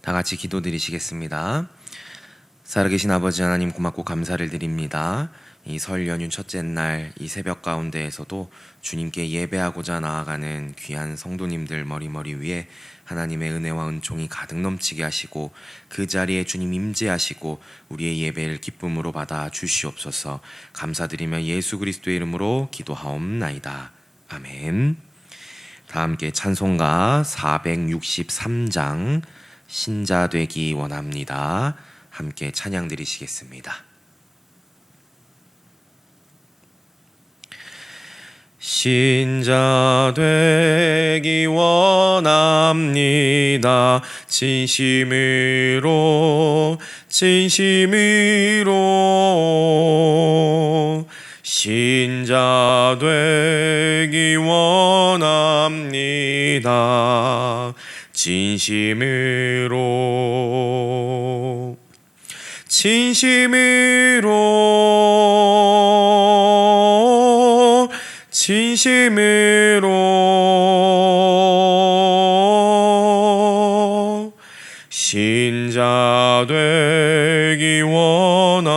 다 같이 기도드리시겠습니다. 살아계신 아버지 하나님, 고맙고 감사를 드립니다. 이 설 연휴 첫째 날 이 새벽 가운데에서도 주님께 예배하고자 나아가는 귀한 성도님들 머리머리 위에 하나님의 은혜와 은총이 가득 넘치게 하시고 그 자리에 주님 임재하시고 우리의 예배를 기쁨으로 받아 주시옵소서. 감사드리며 예수 그리스도의 이름으로 기도하옵나이다. 아멘. 다 함께 찬송가 463장 신자 되기 원합니다. 함께 찬양 드리시겠습니다. 신자 되기 원합니다. 진심으로 신자 되기 원합니다. 진심으로 신자 되기 원합니다.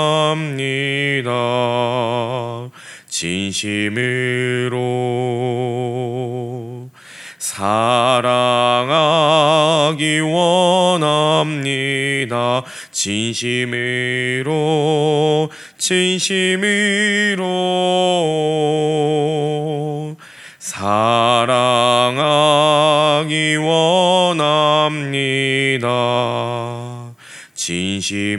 진심으로 사랑하기 원합니다. 진심으로 사랑하기 원합니다. 진심으로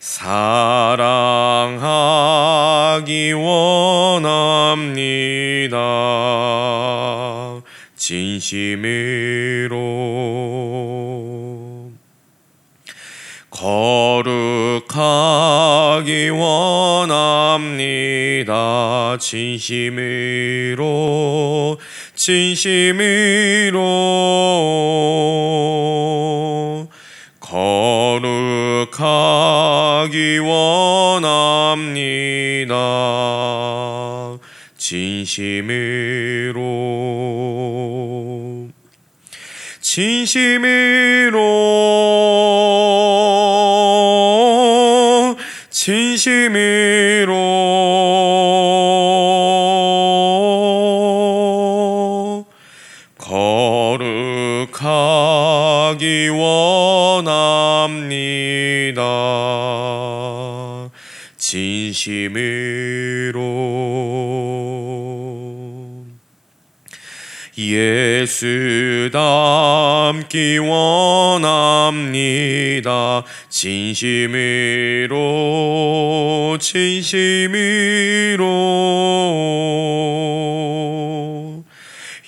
사랑하기 원합니다. 진심으로 거룩하기 원합니다. 진심으로 거룩하기 원합니다. 진심으로 거룩하기 원합니다. 진심으로 예수 닮기 원합니다. 진심으로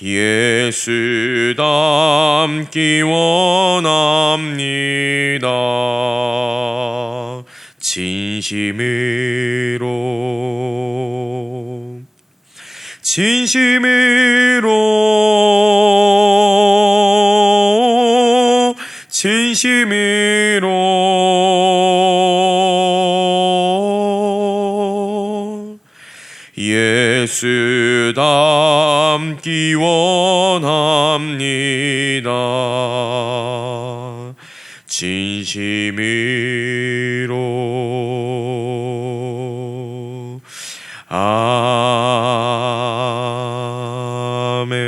예수 닮기 원합니다. 진심으로 예수 닮기 원합니다. 진심으로 아멘.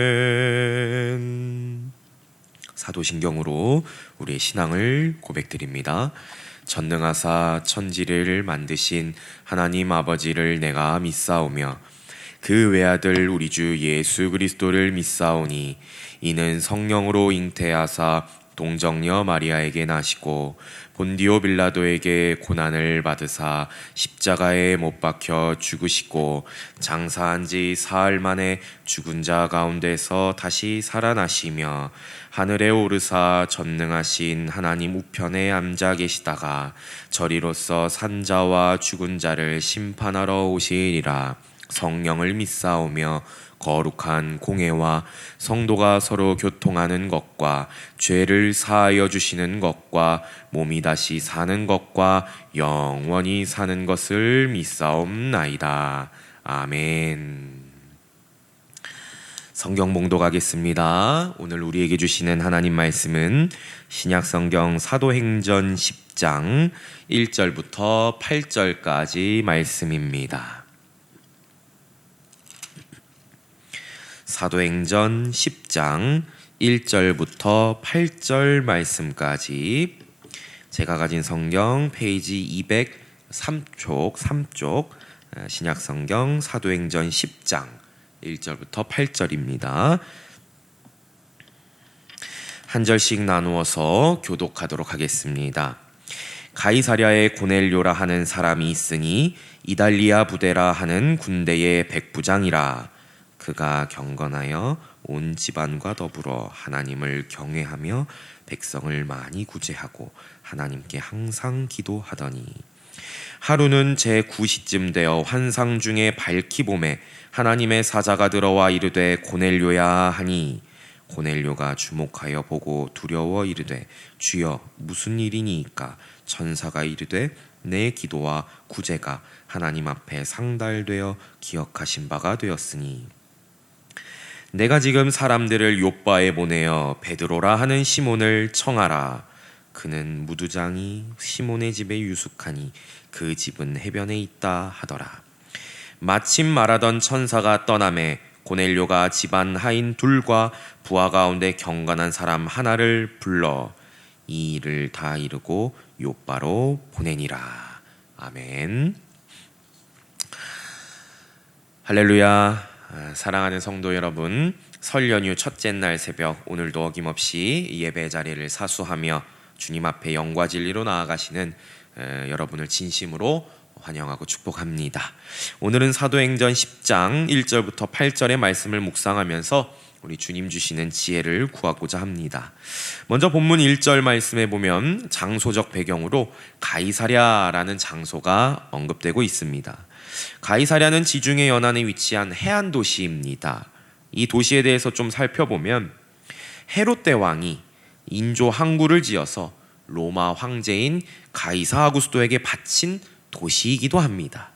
사도신경으로 우리의 신앙을 고백드립니다. 전능하사 천지를 만드신 하나님 아버지를 내가 믿사오며 그 외아들 우리 주 예수 그리스도를 믿사오니 이는 성령으로 잉태하사 동정녀 마리아에게 나시고 본디오 빌라도에게 고난을 받으사 십자가에 못 박혀 죽으시고 장사한 지 사흘 만에 죽은 자 가운데서 다시 살아나시며 하늘에 오르사 전능하신 하나님 우편에 앉아 계시다가 저리로서 산자와 죽은 자를 심판하러 오시리라. 성령을 믿사오며 거룩한 공회와 성도가 서로 교통하는 것과 죄를 사하여 주시는 것과 몸이 다시 사는 것과 영원히 사는 것을 믿사옵나이다. 아멘. 성경 봉독하겠습니다. 오늘 우리에게 주시는 하나님 말씀은 신약성경 사도행전 10장 1절부터 8절까지 말씀입니다. 사도행전 10장 1절부터 8절 말씀까지 제가 가진 성경 페이지 203쪽 3쪽 신약성경 사도행전 10장 1절부터 8절입니다. 한 절씩 나누어서 교독하도록 하겠습니다. 가이사랴에 고넬료라 하는 사람이 있으니 이달리아 부대라 하는 군대의 백부장이라. 그가 경건하여 온 집안과 더불어 하나님을 경외하며 백성을 많이 구제하고 하나님께 항상 기도하더니 하루는 제9시쯤 되어 환상 중에 밝히 봄에 하나님의 사자가 들어와 이르되 고넬료야 하니 고넬료가 주목하여 보고 두려워 이르되 주여 무슨 일이니이까. 천사가 이르되 내 기도와 구제가 하나님 앞에 상달되어 기억하신 바가 되었으니 내가 지금 사람들을 요바에 보내어 베드로라 하는 시몬을 청하라. 그는 무두장이 시몬의 집에 유숙하니 그 집은 해변에 있다 하더라. 마침 말하던 천사가 떠나매 고넬료가 집안 하인 둘과 부하 가운데 경건한 사람 하나를 불러 이 일을 다 이루고 요바로 보내니라. 아멘. 할렐루야. 사랑하는 성도 여러분, 설 연휴 첫째 날 새벽 오늘도 어김없이 예배 자리를 사수하며 주님 앞에 영과 진리로 나아가시는 여러분을 진심으로 환영하고 축복합니다. 오늘은 사도행전 10장 1절부터 8절의 말씀을 묵상하면서 우리 주님 주시는 지혜를 구하고자 합니다. 먼저 본문 1절 말씀에 보면 장소적 배경으로 가이사랴라는 장소가 언급되고 있습니다. 가이사랴는 지중해 연안에 위치한 해안 도시입니다. 이 도시에 대해서 좀 살펴보면 헤롯 대왕이 인조 항구를 지어서 로마 황제인 가이사 아구스토에게 바친 도시이기도 합니다.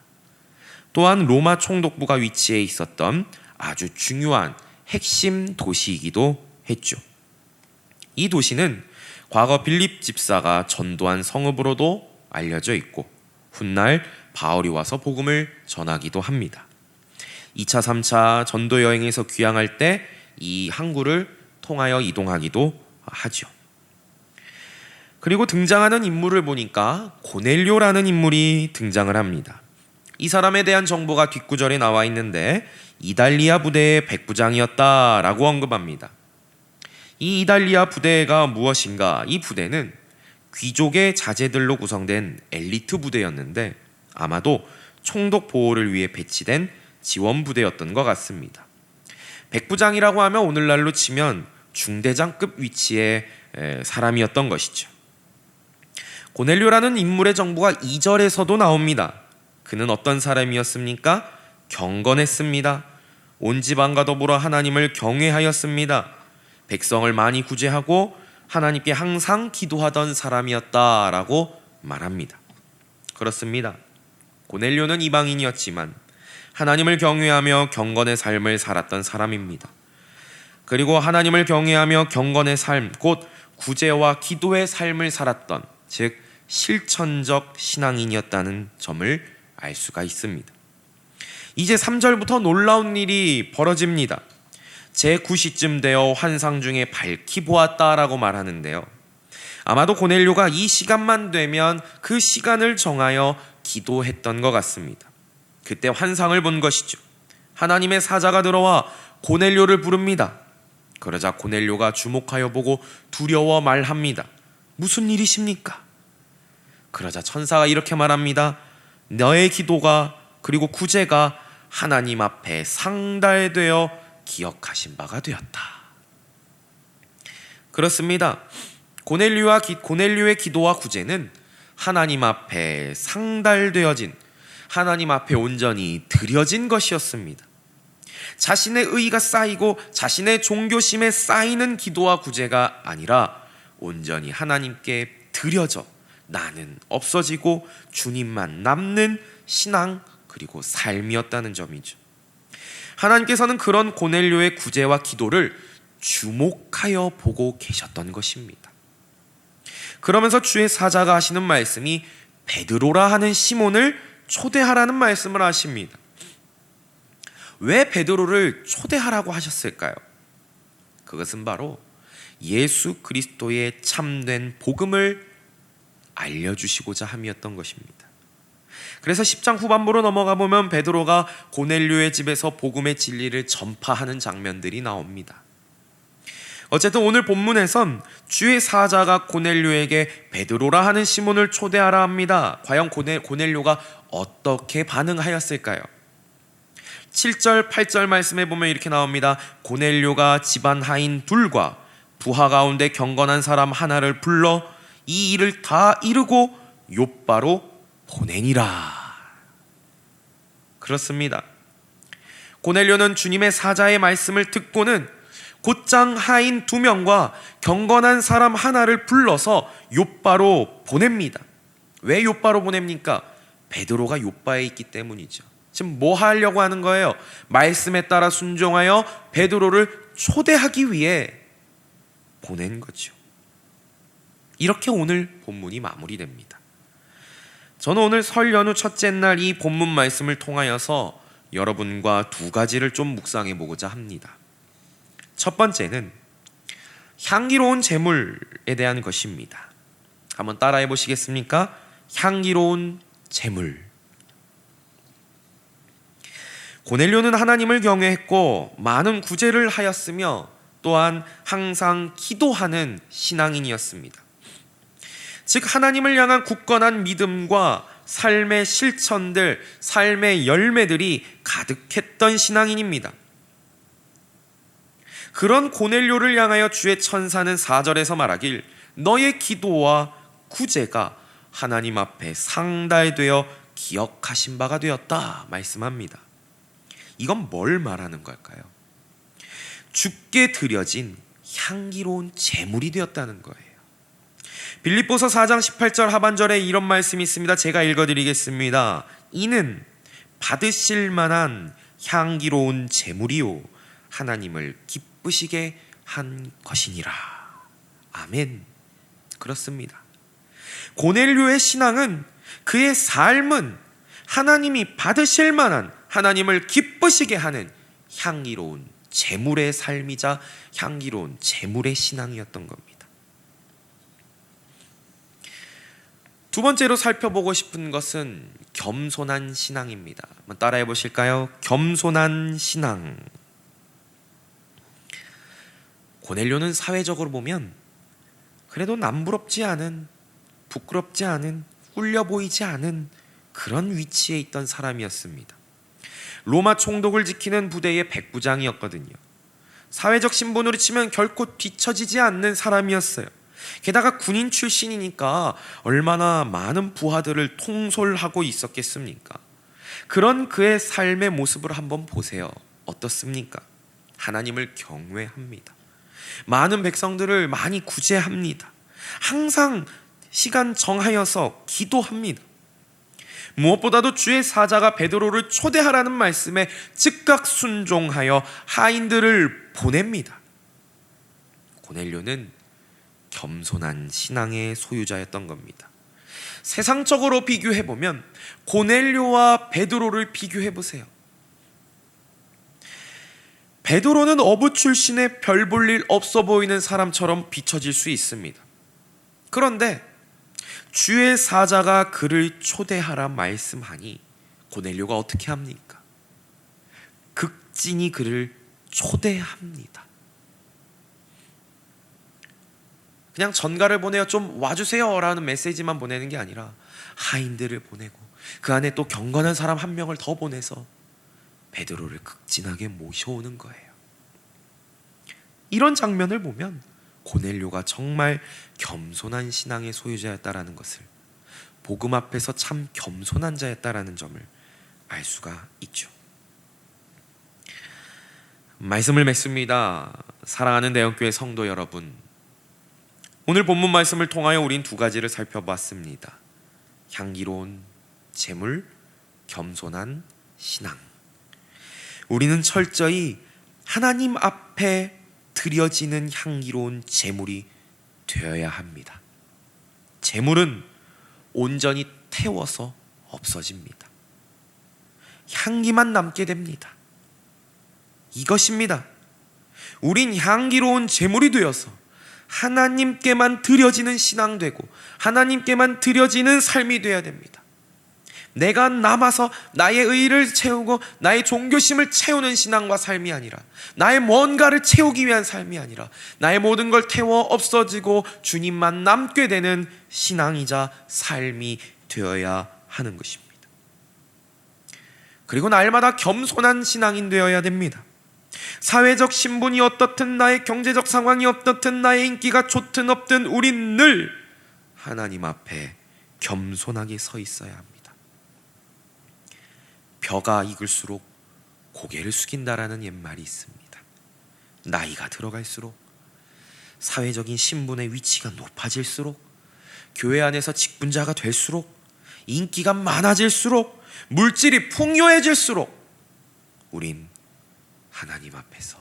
또한 로마 총독부가 위치해 있었던 아주 중요한 핵심 도시이기도 했죠. 이 도시는 과거 빌립 집사가 전도한 성읍으로도 알려져 있고 훗날 바울이 와서 복음을 전하기도 합니다. 2차, 3차 전도 여행에서 귀향할 때 이 항구를 통하여 이동하기도 하죠. 그리고 등장하는 인물을 보니까 고넬료라는 인물이 등장을 합니다. 이 사람에 대한 정보가 뒷구절에 나와 있는데 이달리아 부대의 백부장이었다라고 언급합니다. 이 이달리아 부대가 무엇인가? 이 부대는 귀족의 자제들로 구성된 엘리트 부대였는데 아마도 총독 보호를 위해 배치된 지원 부대였던 것 같습니다. 백부장이라고 하면 오늘날로 치면 중대장급 위치의 사람이었던 것이죠. 고넬료라는 인물의 정보가 2절에서도 나옵니다. 그는 어떤 사람이었습니까? 경건했습니다. 온 집안과 더불어 하나님을 경외하였습니다. 백성을 많이 구제하고 하나님께 항상 기도하던 사람이었다라고 말합니다. 그렇습니다. 고넬료는 이방인이었지만 하나님을 경외하며 경건의 삶을 살았던 사람입니다. 그리고 하나님을 경외하며 경건의 삶, 곧 구제와 기도의 삶을 살았던, 즉 실천적 신앙인이었다는 점을 알 수가 있습니다. 이제 3절부터 놀라운 일이 벌어집니다. 제9시쯤 되어 환상 중에 밝히 보았다라고 말하는데요. 아마도 고넬료가 이 시간만 되면 그 시간을 정하여 기도했던 것 같습니다. 그때 환상을 본 것이죠. 하나님의 사자가 들어와 고넬료를 부릅니다. 그러자 고넬료가 주목하여 보고 두려워 말합니다. 무슨 일이십니까? 그러자 천사가 이렇게 말합니다. 너의 기도가 그리고 구제가 하나님 앞에 상달되어 기억하신 바가 되었다. 그렇습니다. 고넬료의 기도와 구제는 하나님 앞에 상달되어진, 하나님 앞에 온전히 드려진 것이었습니다. 자신의 의의가 쌓이고 자신의 종교심에 쌓이는 기도와 구제가 아니라 온전히 하나님께 드려져 나는 없어지고 주님만 남는 신앙 그리고 삶이었다는 점이죠. 하나님께서는 그런 고넬료의 구제와 기도를 주목하여 보고 계셨던 것입니다. 그러면서 주의 사자가 하시는 말씀이 베드로라 하는 시몬을 초대하라는 말씀을 하십니다. 왜 베드로를 초대하라고 하셨을까요? 그것은 바로 예수 그리스도의 참된 복음을 알려주시고자 함이었던 것입니다. 그래서 10장 후반부로 넘어가 보면 베드로가 고넬료의 집에서 복음의 진리를 전파하는 장면들이 나옵니다. 어쨌든 오늘 본문에선 주의 사자가 고넬료에게 베드로라 하는 시몬을 초대하라 합니다. 과연 고넬료가 어떻게 반응하였을까요? 7절 8절 말씀에 보면 이렇게 나옵니다. 고넬료가 집안 하인 둘과 부하 가운데 경건한 사람 하나를 불러 이 일을 다 이루고 욥바로 보내니라. 그렇습니다. 고넬료는 주님의 사자의 말씀을 듣고는 곧장 하인 2명과 경건한 사람 하나를 불러서 욥바로 보냅니다. 왜 욥바로 보냅니까? 베드로가 욥바에 있기 때문이죠. 지금 뭐 하려고 하는 거예요? 말씀에 따라 순종하여 베드로를 초대하기 위해 보낸 거죠. 이렇게 오늘 본문이 마무리됩니다. 저는 오늘 설 연휴 첫째 날 이 본문 말씀을 통하여서 여러분과 두 가지를 좀 묵상해 보고자 합니다. 첫 번째는 향기로운 제물에 대한 것입니다. 한번 따라해 보시겠습니까? 향기로운 제물. 고넬료는 하나님을 경외했고 많은 구제를 하였으며 또한 항상 기도하는 신앙인이었습니다. 즉 하나님을 향한 굳건한 믿음과 삶의 실천들, 삶의 열매들이 가득했던 신앙인입니다. 그런 고넬료를 향하여 주의 천사는 4절에서 말하길 너의 기도와 구제가 하나님 앞에 상달되어 기억하신 바가 되었다 말씀합니다. 이건 뭘 말하는 걸까요? 주께 드려진 향기로운 제물이 되었다는 거예요. 빌립보서 4장 18절 하반절에 이런 말씀이 있습니다. 제가 읽어드리겠습니다. 이는 받으실 만한 향기로운 제물이요 하나님을 기쁘시게 한 것이니라. 아멘. 그렇습니다. 고넬료의 신앙은, 그의 삶은 하나님이 받으실 만한, 하나님을 기쁘시게 하는 향기로운 제물의 삶이자 향기로운 제물의 신앙이었던 겁니다. 두 번째로 살펴보고 싶은 것은 겸손한 신앙입니다. 한번 따라해 보실까요? 겸손한 신앙. 고넬료는 사회적으로 보면 그래도 남부럽지 않은, 부끄럽지 않은, 꿀려 보이지 않은 그런 위치에 있던 사람이었습니다. 로마 총독을 지키는 부대의 백부장이었거든요. 사회적 신분으로 치면 결코 뒤처지지 않는 사람이었어요. 게다가 군인 출신이니까 얼마나 많은 부하들을 통솔하고 있었겠습니까? 그런 그의 삶의 모습을 한번 보세요. 어떻습니까? 하나님을 경외합니다. 많은 백성들을 많이 구제합니다. 항상 시간 정하여서 기도합니다. 무엇보다도 주의 사자가 베드로를 초대하라는 말씀에 즉각 순종하여 하인들을 보냅니다. 고넬료는 겸손한 신앙의 소유자였던 겁니다. 세상적으로 비교해보면 고넬료와 베드로를 비교해보세요. 베드로는 어부 출신의 별 볼 일 없어 보이는 사람처럼 비춰질 수 있습니다. 그런데 주의 사자가 그를 초대하라 말씀하니 고넬료가 어떻게 합니까? 극진히 그를 초대합니다. 그냥 전가를 보내어 좀 와주세요 라는 메시지만 보내는 게 아니라 하인들을 보내고 그 안에 또 경건한 사람 한 명을 더 보내서 베드로를 극진하게 모셔오는 거예요. 이런 장면을 보면 고넬료가 정말 겸손한 신앙의 소유자였다라는 것을, 복음 앞에서 참 겸손한 자였다라는 점을 알 수가 있죠. 말씀을 맺습니다. 사랑하는 대형교회 성도 여러분, 오늘 본문 말씀을 통하여 우린 두 가지를 살펴봤습니다. 향기로운 재물, 겸손한 신앙. 우리는 철저히 하나님 앞에 드려지는 향기로운 재물이 되어야 합니다. 재물은 온전히 태워서 없어집니다. 향기만 남게 됩니다. 이것입니다. 우린 향기로운 재물이 되어서 하나님께만 드려지는 신앙 되고 하나님께만 드려지는 삶이 되어야 됩니다. 내가 남아서 나의 의의를 채우고 나의 종교심을 채우는 신앙과 삶이 아니라, 나의 뭔가를 채우기 위한 삶이 아니라 나의 모든 걸 태워 없어지고 주님만 남게 되는 신앙이자 삶이 되어야 하는 것입니다. 그리고 날마다 겸손한 신앙인 되어야 됩니다. 사회적 신분이 어떻든, 나의 경제적 상황이 어떻든, 나의 인기가 좋든 없든 우린 늘 하나님 앞에 겸손하게 서 있어야 합니다. 벼가 익을수록 고개를 숙인다라는 옛말이 있습니다. 나이가 들어갈수록, 사회적인 신분의 위치가 높아질수록, 교회 안에서 직분자가 될수록, 인기가 많아질수록, 물질이 풍요해질수록 우린 하나님 앞에서,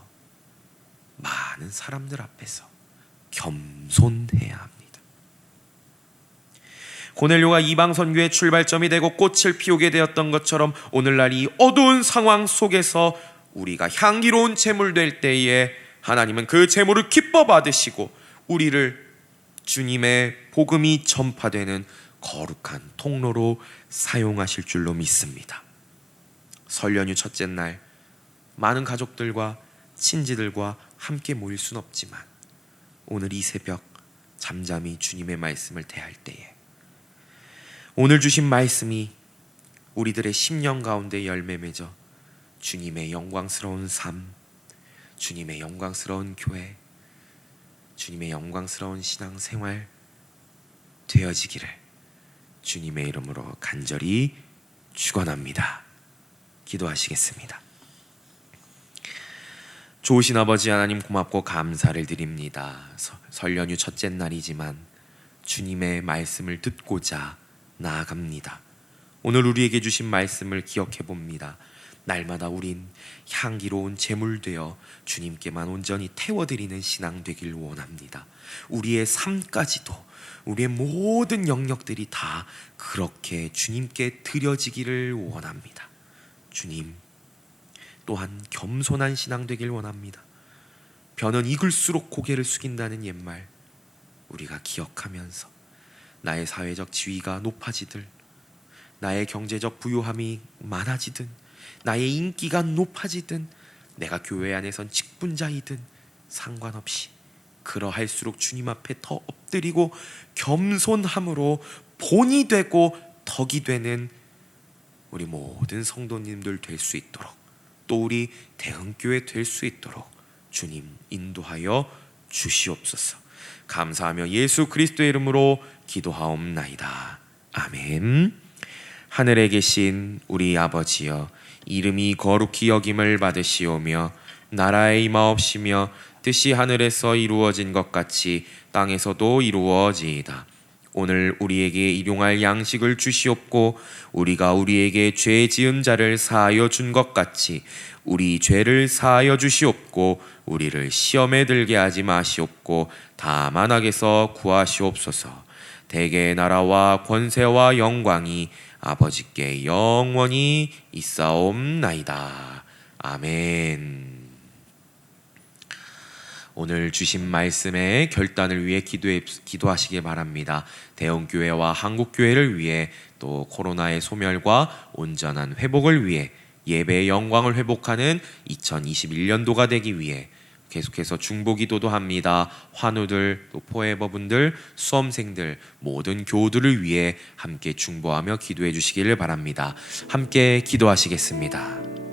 많은 사람들 앞에서 겸손해야 합니다. 고넬료가 이방 선교의 출발점이 되고 꽃을 피우게 되었던 것처럼 오늘날 이 어두운 상황 속에서 우리가 향기로운 재물 될 때에 하나님은 그 재물을 기뻐 받으시고 우리를 주님의 복음이 전파되는 거룩한 통로로 사용하실 줄로 믿습니다. 설 연휴 첫째 날 많은 가족들과 친지들과 함께 모일 순 없지만 오늘 이 새벽 잠잠히 주님의 말씀을 대할 때에 오늘 주신 말씀이 우리들의 심령 가운데 열매 맺어 주님의 영광스러운 삶, 주님의 영광스러운 교회, 주님의 영광스러운 신앙생활 되어지기를 주님의 이름으로 간절히 축원합니다. 기도하시겠습니다. 좋으신 아버지 하나님, 고맙고 감사를 드립니다. 설 연휴 첫째 날이지만 주님의 말씀을 듣고자 나아갑니다. 오늘 우리에게 주신 말씀을 기억해 봅니다. 날마다 우린 향기로운 제물 되어 주님께만 온전히 태워드리는 신앙 되길 원합니다. 우리의 삶까지도, 우리의 모든 영역들이 다 그렇게 주님께 드려지기를 원합니다. 주님, 또한 겸손한 신앙 되길 원합니다. 벼는 익을수록 고개를 숙인다는 옛말 우리가 기억하면서 나의 사회적 지위가 높아지든, 나의 경제적 부유함이 많아지든, 나의 인기가 높아지든, 내가 교회 안에선 직분자이든 상관없이 그러할수록 주님 앞에 더 엎드리고 겸손함으로 본이 되고 덕이 되는 우리 모든 성도님들 될 수 있도록, 또 우리 대흥교회 될 수 있도록 주님 인도하여 주시옵소서. 감사하며 예수 그리스도의 이름으로 기도하옵나이다. 아멘. 하늘에 계신 우리 아버지여, 이름이 거룩히 여김을 받으시오며 나라에 임하옵시며 뜻이 하늘에서 이루어진 것 같이 땅에서도 이루어지이다. 오늘 우리에게 일용할 양식을 주시옵고 우리가 우리에게 죄 지은 자를 사하여 준 것 같이 우리 죄를 사하여 주시옵고 우리를 시험에 들게 하지 마시옵고 다만 악에서 구하시옵소서. 대개의 나라와 권세와 영광이 아버지께 영원히 있사옵나이다. 아멘. 오늘 주신 말씀의 결단을 위해 기도하시길 바랍니다. 대형교회와 한국교회를 위해, 또 코로나의 소멸과 온전한 회복을 위해, 예배의 영광을 회복하는 2021년도가 되기 위해 계속해서 중보기도도 합니다. 환우들, 또 포에버분들, 수험생들, 모든 교우들을 위해 함께 중보하며 기도해 주시기를 바랍니다. 함께 기도하시겠습니다.